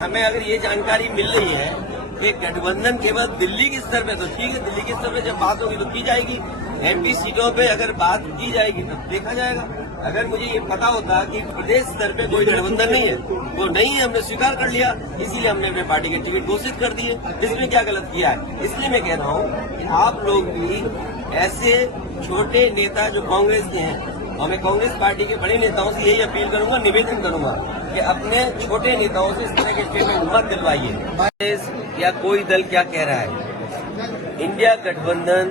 हमें अगर ये जानकारी मिल रही है कि गठबंधन केवल दिल्ली के स्तर पे, तो ठीक है, दिल्ली के स्तर पे जब बात होगी तो की जाएगी। एमपी सीटों पे अगर बात की जाएगी तो देखा जाएगा। अगर मुझे ये पता होता कि प्रदेश स्तर पे कोई गठबंधन नहीं है, वो नहीं है, हमने स्वीकार कर लिया, इसीलिए हमने अपने पार्टी के टिकट घोषित कर दिए। इसमें क्या गलत किया है? इसलिए मैं कह रहा हूँ कि आप लोग भी ऐसे छोटे नेता जो कांग्रेस के हैं, और मैं कांग्रेस पार्टी के बड़े नेताओं से यही अपील करूंगा, निवेदन करूंगा कि अपने छोटे नेताओं से इस तरह के स्टेटमेंट मत दिलवाइए। या कोई दल क्या कह रहा है, इंडिया गठबंधन,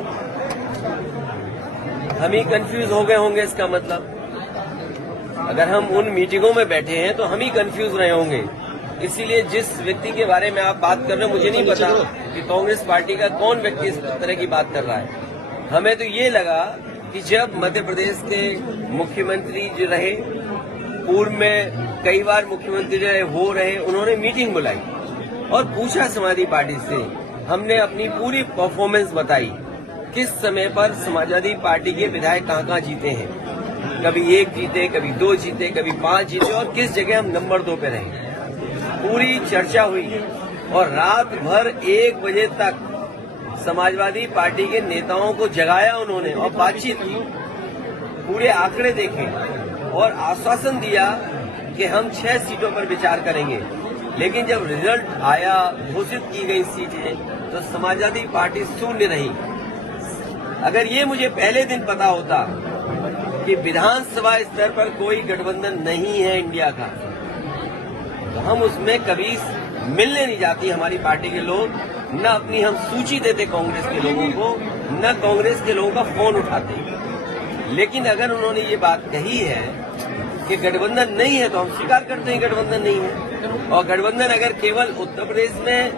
हम ही कंफ्यूज हो गए होंगे। इसका मतलब अगर हम उन मीटिंगों में बैठे हैं तो हम ही कंफ्यूज रहे होंगे। इसीलिए जिस व्यक्ति के बारे में आप बात कर रहे हैं, मुझे नहीं पता कि कांग्रेस पार्टी का कौन व्यक्ति इस तरह की बात कर रहा है। हमें तो ये लगा कि जब मध्य प्रदेश के मुख्यमंत्री जो रहे, पूर्व में कई बार मुख्यमंत्री रहे, हो रहे, उन्होंने मीटिंग बुलाई और पूछा समाजवादी पार्टी से। हमने अपनी पूरी परफॉर्मेंस बताई, किस समय पर समाजवादी पार्टी के विधायक कहाँ जीते हैं। कभी 1 जीते, कभी 2 जीते, कभी 5 जीते, और किस जगह हम नंबर 2 पे रहे। पूरी चर्चा हुई और रात भर 1 बजे तक समाजवादी पार्टी के नेताओं को जगाया उन्होंने और बातचीत की, पूरे आंकड़े देखे और आश्वासन दिया कि हम 6 सीटों पर विचार करेंगे। लेकिन जब रिजल्ट आया, घोषित की गई सीटें, तो समाजवादी पार्टी शून्य रही। अगर ये मुझे पहले दिन पता होता कि विधानसभा स्तर पर कोई गठबंधन नहीं है इंडिया का, तो हम उसमें कभी मिलने नहीं जाती हमारी पार्टी के लोग, न अपनी हम सूची देते कांग्रेस के लोगों को, न कांग्रेस के लोगों का फोन उठाते। लेकिन अगर उन्होंने ये बात कही है कि गठबंधन नहीं है, तो हम स्वीकार करते हैं गठबंधन नहीं है। और गठबंधन अगर केवल उत्तर प्रदेश में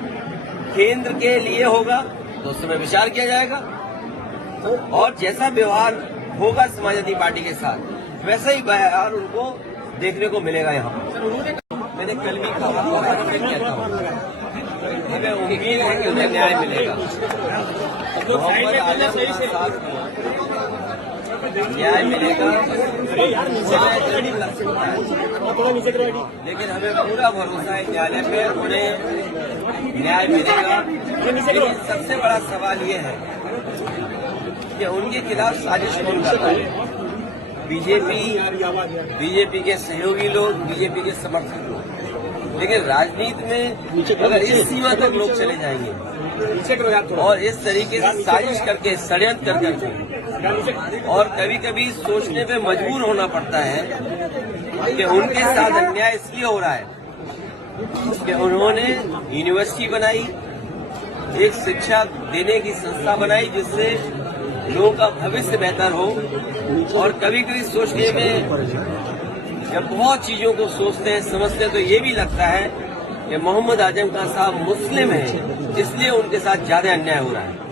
केंद्र के लिए होगा तो उस समय विचार किया जाएगा, और जैसा व्यवहार होगा समाजवादी पार्टी के साथ, वैसा ही व्यवहार उनको देखने को मिलेगा। यहाँ मैंने कल भी कहा और आज मैं कहता हूँ, हमें उम्मीद है कि उन्हें न्याय मिलेगा। मोहम्मद आजम के साथ न्याय मिलेगा, लेकिन हमें पूरा भरोसा है न्यायालय पे, उन्हें न्याय मिलेगा। लेकिन सबसे बड़ा सवाल ये है कि उनके खिलाफ साजिश कौन कर रहा है? बीजेपी के सहयोगी लोग, बीजेपी के समर्थक लोग। लेकिन राजनीति में अगर इस सीमा तक लोग चले जाएंगे और इस तरीके से साजिश करके, षड्यंत्र करके, और कभी कभी सोचने पे मजबूर होना पड़ता है कि उनके साथ अन्याय इसलिए हो रहा है कि उन्होंने यूनिवर्सिटी बनाई, एक शिक्षा देने की संस्था बनाई जिससे लोगों का भविष्य बेहतर हो। और कभी कभी सोचने में जब बहुत चीजों को सोचते हैं, समझते हैं, तो ये भी लगता है कि मोहम्मद आजम खान साहब मुस्लिम हैं, इसलिए उनके साथ ज्यादा अन्याय हो रहा है।